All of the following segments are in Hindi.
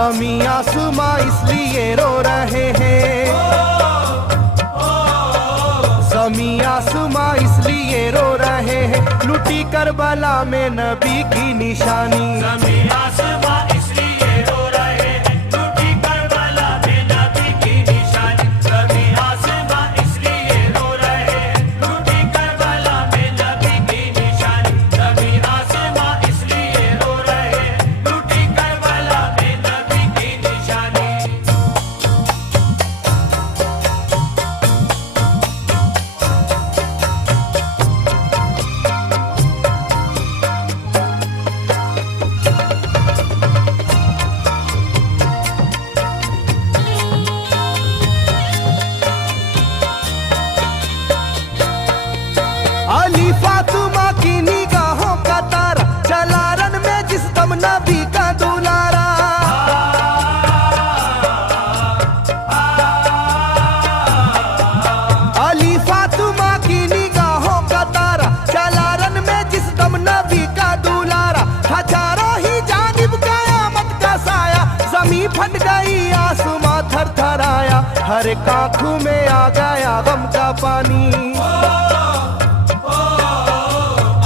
ज़मीं आसमां इसलिए रो रहे हैं, ज़मीं आसमां इसलिए रो रहे हैं, लुटी करबला में नबी की निशानी। ज़मीं आसमां इसलिए रो रहे हैं, लुटी करबला में नबी की निशानी। ज़मीं आसमां इसलिए रो रहे हैं, लुटी करबला में नबी की निशानी। ज़मीं आसमां इसलिए रो रहे हैं, लुटी करबला में नबी की निशानी। अली फातिमा की निगाहों का तारा, चला रन में जिस दम नबी का दुलारा। अली फातिमा की निगाहों का तारा, चला रन में जिस दम नबी का दुलारा। था चारों ही जानिब कयामत का साया, जमीन फट गई आसमां थर थर आया। हर एक आंखों में आ गया गम का पानी,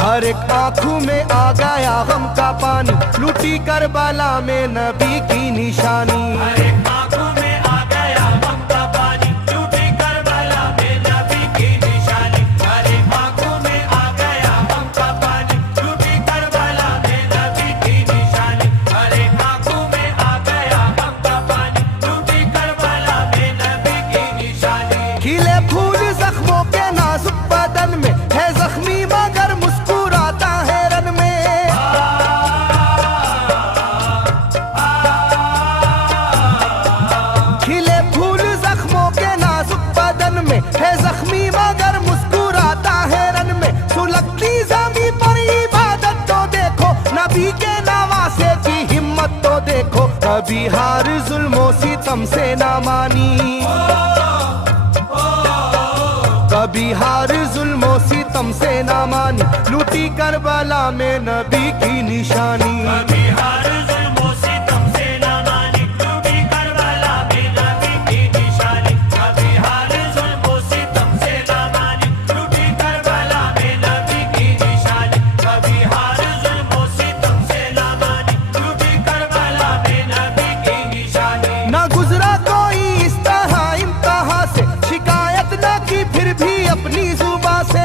हर एक आंखों में आ गया गम का पानी, लुटी करबला में नबी की निशानी। हर एक आंखों में आ गया गम का पानी, लुटी करबला में नबी की निशानी। हर एक आंखों में आ गया गम का पानी, लुटी करबला में नबी की निशानी। हर एक आंखों में आ गया गम का पानी, लुटी करबला में नबी की निशानी। खिले फूल जख्मों के नाजुक बदन में, है जख्मी मगर मुस्कुराता है रन में। खिले फूल जख्मों के नाजुक बदन में, है जख्मी मगर मुस्कुराता है रन में। सुलगती ज़मीं पर इबादत तो देखो, नबी के नवासे की हिम्मत तो देखो। कभी हार जुल्मों सितम से ना मानी, कभी हार जुल्मों सितम से ना मानी, लुटी करबला में नबी की निशानी। कभी हार जुल्मों सितम से ना मानी, लुटी करबला में नबी की निशानी। कभी हार जुल्मों सितम से ना मानी, लुटी करबला में नबी की निशानी। कभी हार जुल्मों सितम से ना मानी, लुटी करबला में नबी की निशानी। ना गुजरा कोई इस तरह इम्तिहा से, शिकायत न की फिर भी अपनी जुबां से।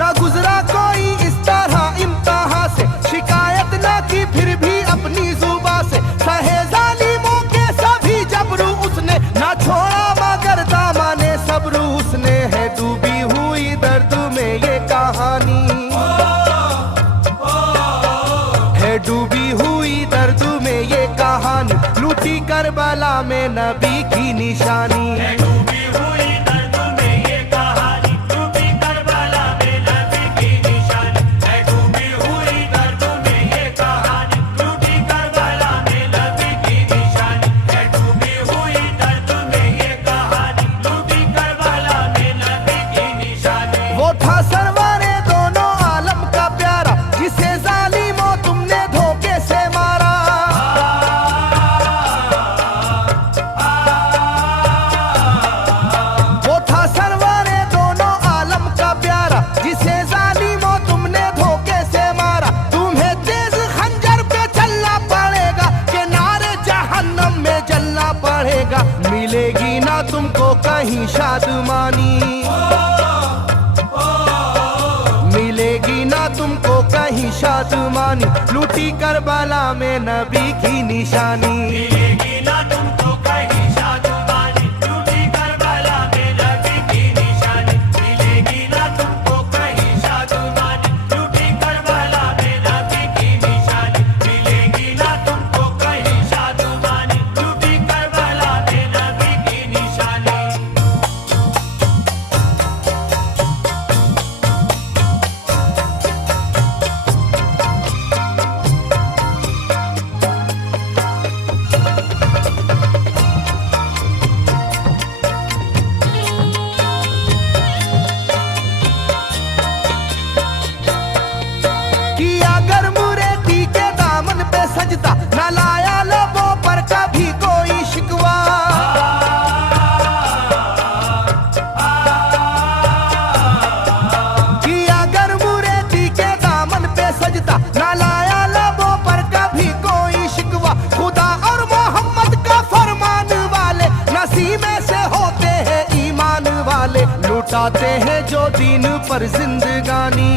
ना गुजरा कोई इस तरह इम्तिहा से, शिकायत न की फिर भी अपनी जुबां से। सहे जालिमों के सभी जबरू उसने, ना छोड़ा मगर दामने सब्रू उसने। है डूबी हुई दर्द में ये कहानी, है डूबी हुई दर्द में ये कहानी, लूटी करबला में नबी की निशानी। है डूबी हुई दर्द में ये कहानी, लुटी करबला में नबी की निशानी। है डूबी हुई दर्द में ये कहानी, लुटी करबला में नबी की निशानी। है डूबी हुई दर्द में ये कहानी, लुटी करबला में नबी की निशानी। वो था सरवारे दोनों आलम का प्यारा, जिसे जालिमों तुमने धोखे से मारा। वो था सरवारे दोनों आलम का प्यारा, जिसे जालिमों तुमने धोखे से मारा। तुम्हें तेज खंजर पे चलना पड़ेगा, कि नारे जहन्नम में जलना पड़ेगा। मिलेगी ना तुमको कहीं शादमानी, मिलेगी ना तुमको कहीं शादमानी, लूटी करबला में नबी की निशानी। मिलेगी ना तुमको कहीं शादमानी, लुटी करबला में नबी की निशानी। मिलेगी ना तुमको कहीं शादमानी, लुटी करबला में नबी की निशानी। मिलेगी ना तुमको कहीं शादमानी, लुटी करबला में नबी की निशानी। सजदा, न लाया लबों पर कभी कोई शिकवा। किया गर्मुरेती के दामन पे सजदा, न लाया लबों पर कभी कोई शिकवा। खुदा और मोहम्मद का फरमान वाले नसीबे से होते हैं ईमान वाले। लुटाते हैं जो दीन पर जिंदगानी,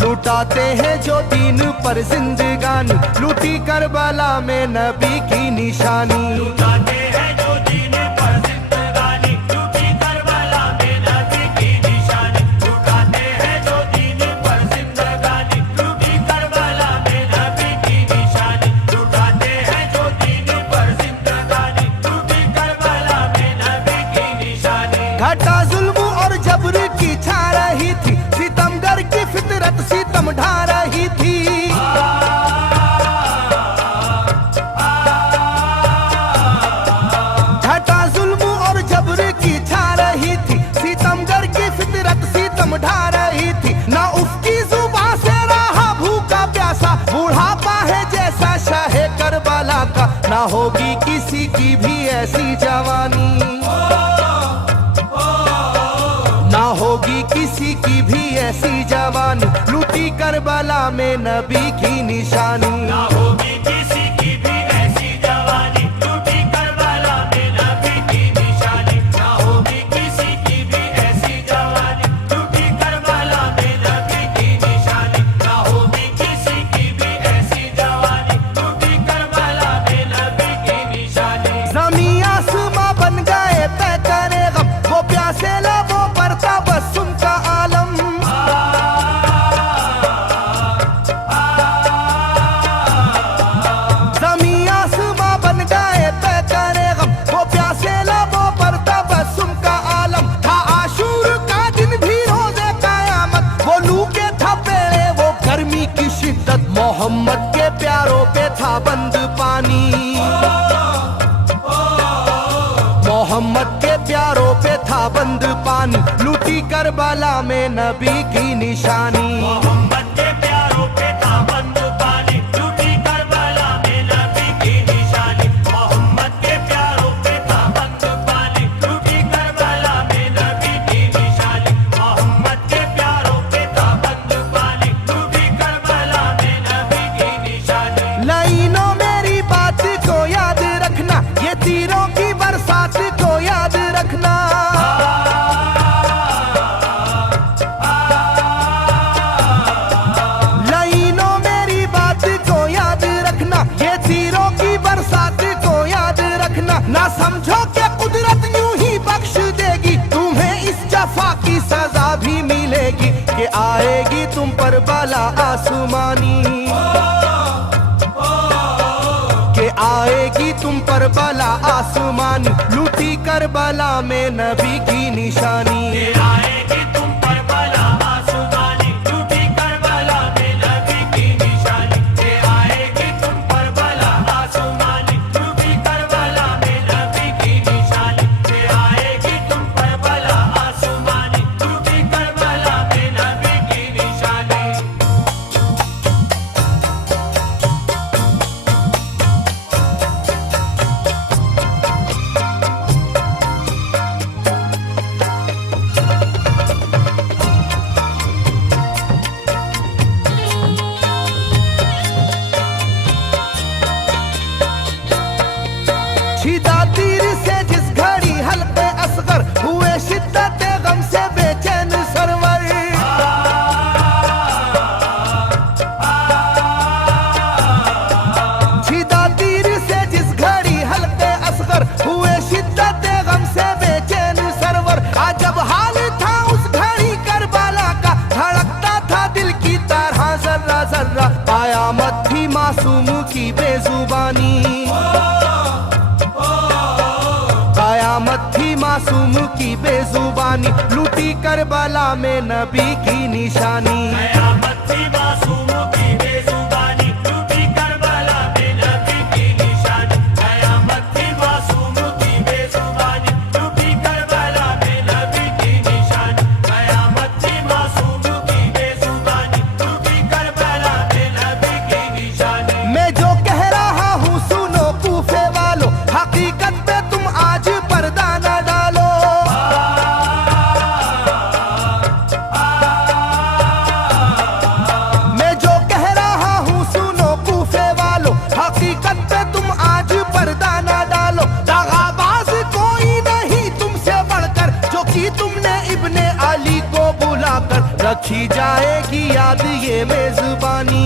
लुटाते हैं जो दीन पर जिंदगानी। लूटी करबला में नबी की निशानी। लुटाते हैं जो दीन पर जिंदगानी, लूटी करबला में नबी की निशानी। लुटाते हैं जो दीन पर जिंदगानी, लूटी करबला में नबी की निशानी। लुटाते हैं जो दीन पर जिंदगानी, लूटी करबला में नबी की निशानी। घटा जुल्म और जबर की छा रही थी, सितमगर की फितरत सितम ढा रही थी। घटा जुल्म और जबर की छा रही थी, सितमगर की फितरत सितम ढा रही थी। ना उसकी जुबान से रहा भूखा प्यासा, बुढ़ापा है जैसा शाहे करबला का। ना होगी किसी की भी ऐसी जवानी, ना होगी किसी की भी ऐसी जवानी। लूटी करबला में नबी की निशानी। ना होगी किसी की भी ऐसी जवानी, लूटी करबला में नबी की निशानी। ना होगी किसी की भी ऐसी जवानी, लूटी करबला में नबी की निशानी। ना होगी किसी की भी ऐसी जवानी, लूटी करबला में नबी की निशानी। ज़मीं आसमां बन गए तय करे गम, वो प्यासे लबों पर तबस्सुम का आलम। ज़मीं आसमां बन गए तय करे गम, वो प्यासे लबों पर तबस्सुम का आलम। था आशूर का दिन भी रोज़े क़यामत, वो लू के थपेड़े वो गर्मी की शिद्दत। मोहम्मद के प्यारों पे था बंद पानी, मोहम्मद के प्यारों पे था बंद पानी। लूटी करबला में नबी की निशानी। मोहम्मद के प्यारों पे था बंद पानी, लूटी करबला में नबी की निशानी। मोहम्मद के प्यारों पे था बंद पानी, लूटी करबला में नबी की निशानी। मोहम्मद के प्यारों पे था बंद पानी, लूटी करबला में नबी की निशानी। लाइनों मेरी बात को याद रखना, ये तीरों की बरसात को याद रखना। लाइनों मेरी बात को याद रखना, ये तीरों की बरसात को याद रखना। ना समझो कि कुदरत यूं ही बख्श देगी, तुम्हें इस जफा की सजा भी मिलेगी। कि आएगी तुम पर बला आसमानी, के आएगी तुम पर बला आसमानी। लूटी करबला में नबी की निशानी। ये आएगी तुम पर बला आसमानी, लूटी करबला में नबी की निशानी। ये आएगी तुम पर बला आसमानी, लूटी करबला में नबी की निशानी। ये आएगी तुम पर बला आसमानी, लूटी करबला में नबी की निशानी। छिदा तीर से जिस घड़ी हल्के असगर, हुए शिद्दत गम से बेचैन सरवर। छिदा तीर से जिस घड़ी हल्के असगर, हुए शिद्दत गम से बेचैन सरवर। अजब हाल था उस घड़ी करबला का, धड़कता था दिल की तरह जर्रा जर्रा। कयामत थी मासूम की बेजुबानी, कयामत थी मासूम की बेजुबानी। लूटी करबला में नबी की निशानी। कयामत थी मासूम की बेजुबानी, लूटी करबला में नबी की निशानी। कयामत थी मासूम की बेजुबानी, लूटी करबला में नबी की निशानी। कयामत थी मासूम की बेजुबानी, लूटी करबला में रखी जाएगी याद ये मेजबानी,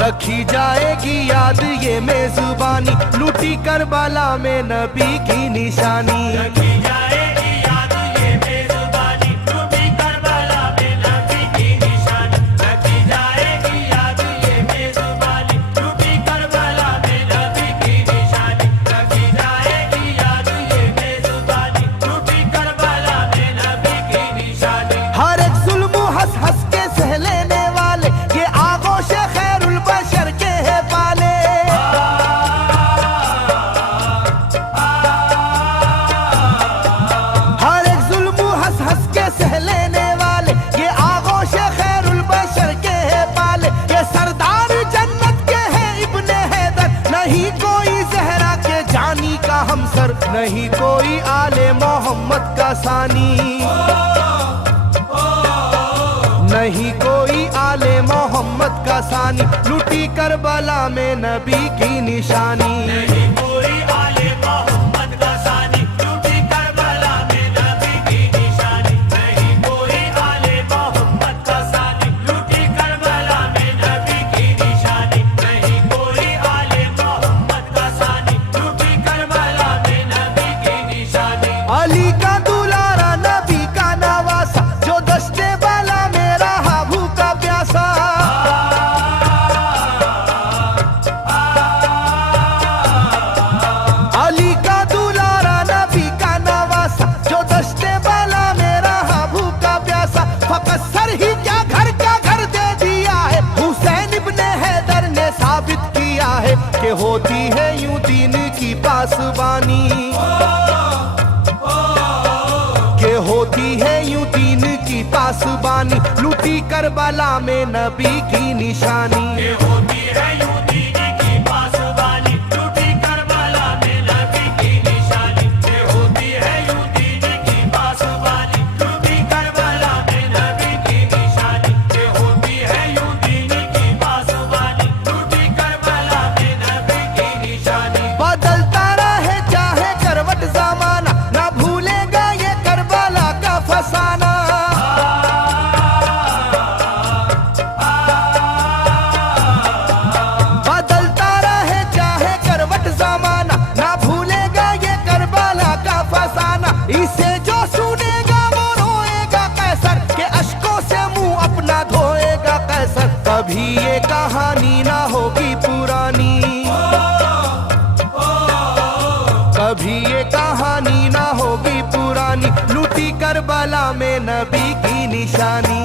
रखी जाएगी याद ये मेजबानी, लूटी करबला में नबी की निशानी। रखी जाएगी याद ये मेजबानी, लूटी करबला में नबी की निशानी। रखी जाएगी याद ये मेजबानी, लूटी करबला में नबी की निशानी। रखी जाएगी याद ये मेजबानी, लूटी करबला में नबी की निशानी। हर एक जुल्म हंस हंस के सह लेने वाले, ये आगोश खैरुल बशर के है पाले। हर एक जुल्म हंस हंस के सह लेने वाले, ये आगोश खैरुल बशर के है पाले। ये सरदार जन्नत के है इब्ने हैदर, नहीं कोई जहरा के जानी का हमसर, नहीं कोई आले मोहम्मद का सानी, नहीं कोई आले मोहम्मद का सानी, लूटी करबला में नबी की निशानी। नहीं कोई आले मोहम्मद का सानी, लूटी करबला में नबी की निशानी। नहीं कोई आले मोहम्मद का सानी, लूटी करबला में नबी की निशानी। नहीं कोई आले मोहम्मद का सानी, लूटी करबला में नबी की निशानी। अली का दुलारा नबी का नवासा, जो दस्ते बाला में रहा भूखा प्यासा। अली का दुलारा नबी का नवासा, जो दस्ते बाला में रहा भूखा प्यासा। फकत सर ही क्या घर का घर दे दिया है, हुसैन इब्ने हैदर ने साबित किया है कि होती है यूं दीन की पासबानी, के होती है यूं दीन की पासबानी, लूटी करबला में नबी की निशानी। ये होती है यूं दीन की पासबानी, लूटी करबला में नबी की निशानी। ये होती है यूं दीन की पासबानी, लूटी करबला में नबी की निशानी। ये होती है यूं दीन की पासबानी, लूटी करबला में नबी की निशानी। बदलता रहे चाहे करवट जमाना, ना भूलेगा ये करबला का फसाना। बदलता रहे चाहे करवट जमाना, ना भूलेगा ये करबला का फसाना। इसे जो सुनेगा वो रोएगा कैसर, के अश्कों से मुंह अपना धोएगा कैसर। कभी ये कहानी ना होगी पुरानी, कभी ये कहानी ना होगी पुरानी, लूटी करबला में नबी की निशानी।